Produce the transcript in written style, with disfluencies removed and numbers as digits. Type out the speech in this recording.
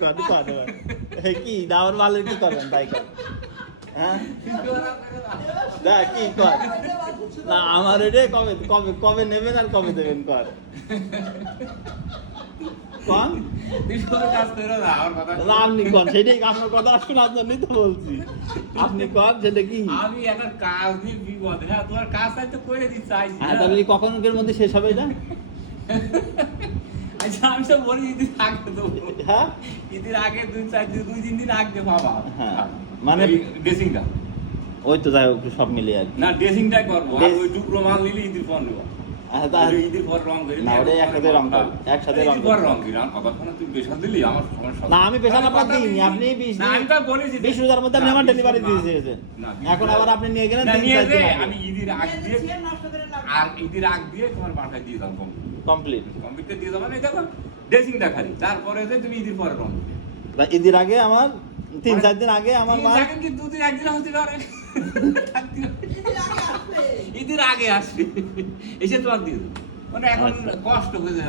করে কর কি দাওয়ার মালের কি করবেন তাই কর হ্যাঁ না কি কর না আমার এটা কবে কবে কবে নেবেন আর কবে দেবেন কর কোন আপনি কোন সেটাই আপনার কথা শোনার জন্যই তো বলছি আপনি কোন সেটা কি আমি একটা কাজ নিয়ে বিপদ হ্যাঁ তোমার কাজ তো করে দিতে চাইছি তাহলে কখনকার মধ্যে শেষ হবে এটা আচ্ছা আমি তো বলি ঈদের আগে তো হ্যাঁ ঈদের আগে 2-3 দিন আগে বাবা হ্যাঁ মানে ড্রেসিংটা ওই তো যাই হোক সব মিলিয়ে আর কি না ড্রেসিংটাই করবো আর ওই টুকরো মাল নিলে ঈদের পর নেবো ঈদের পর রং করি না ওটা একসাথে রং করো একসাথে রং পর রং করি আমার কথা শোনা তুই বেশা দিলি আমার সমস্যা না আমি বেশা আপনার দিইনি আপনি 20 না আমি তো বলেছি 20 রোজার মধ্যে আপনি আমার ডেলিভারি দিয়ে দিয়েছেন এখন আবার আপনি নিয়ে গেলেন না নিয়ে যে আমি ঈদের আগ দিয়ে আর ঈদের আগ দিয়ে তোমার বাসায় দিয়ে দাও কমপ্লিট দিয়ে দাও মানে দেখো ড্রেসিংটা খালি তারপরে যে তুমি ঈদের পরে রং ঈদের আগে আমার 3-4 দিন আগে আমার মা কি 2 দিন একদিন হতে পারে ঈদের আগে আসবে এসে তোমার দিয়ে মানে এখন কষ্ট হয়ে যায়